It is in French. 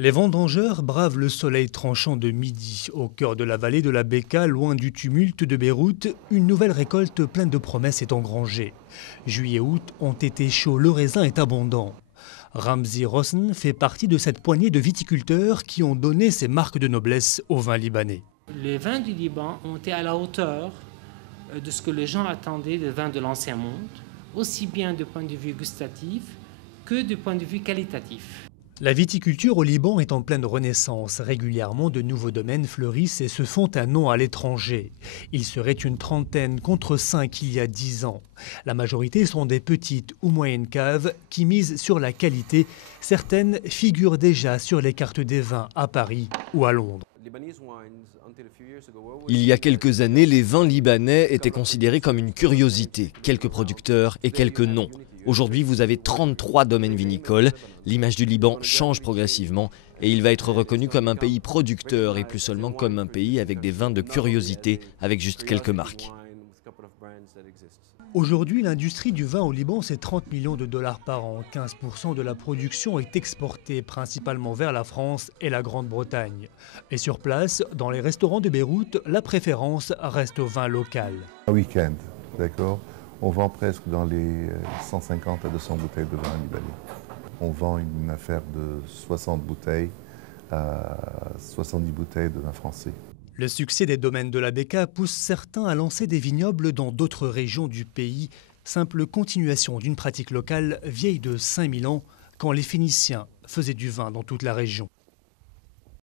Les vendangeurs bravent le soleil tranchant de midi. Au cœur de la vallée de la Bekaa, loin du tumulte de Beyrouth, une nouvelle récolte pleine de promesses est engrangée. Juillet et août ont été chauds, le raisin est abondant. Ramzi Rosn fait partie de cette poignée de viticulteurs qui ont donné ces marques de noblesse aux vins libanais. Les vins du Liban ont été à la hauteur de ce que les gens attendaient des vins de l'Ancien Monde, aussi bien du point de vue gustatif que du point de vue qualitatif. La viticulture au Liban est en pleine renaissance. Régulièrement, de nouveaux domaines fleurissent et se font un nom à l'étranger. Il serait une trentaine contre 5 il y a 10 ans. La majorité sont des petites ou moyennes caves qui misent sur la qualité. Certaines figurent déjà sur les cartes des vins à Paris ou à Londres. Il y a quelques années, les vins libanais étaient considérés comme une curiosité, quelques producteurs et quelques noms. Aujourd'hui, vous avez 33 domaines vinicoles. L'image du Liban change progressivement et il va être reconnu comme un pays producteur et plus seulement comme un pays avec des vins de curiosité avec juste quelques marques. Aujourd'hui, l'industrie du vin au Liban, c'est 30 millions de dollars par an. 15% de la production est exportée, principalement vers la France et la Grande-Bretagne. Et sur place, dans les restaurants de Beyrouth, la préférence reste au vin local. Un week-end, d'accord. On vend presque dans les 150 à 200 bouteilles de vin libanais. On vend une affaire de 60 bouteilles à 70 bouteilles de vin français. Le succès des domaines de la Bekaa pousse certains à lancer des vignobles dans d'autres régions du pays. Simple continuation d'une pratique locale vieille de 5000 ans, quand les Phéniciens faisaient du vin dans toute la région.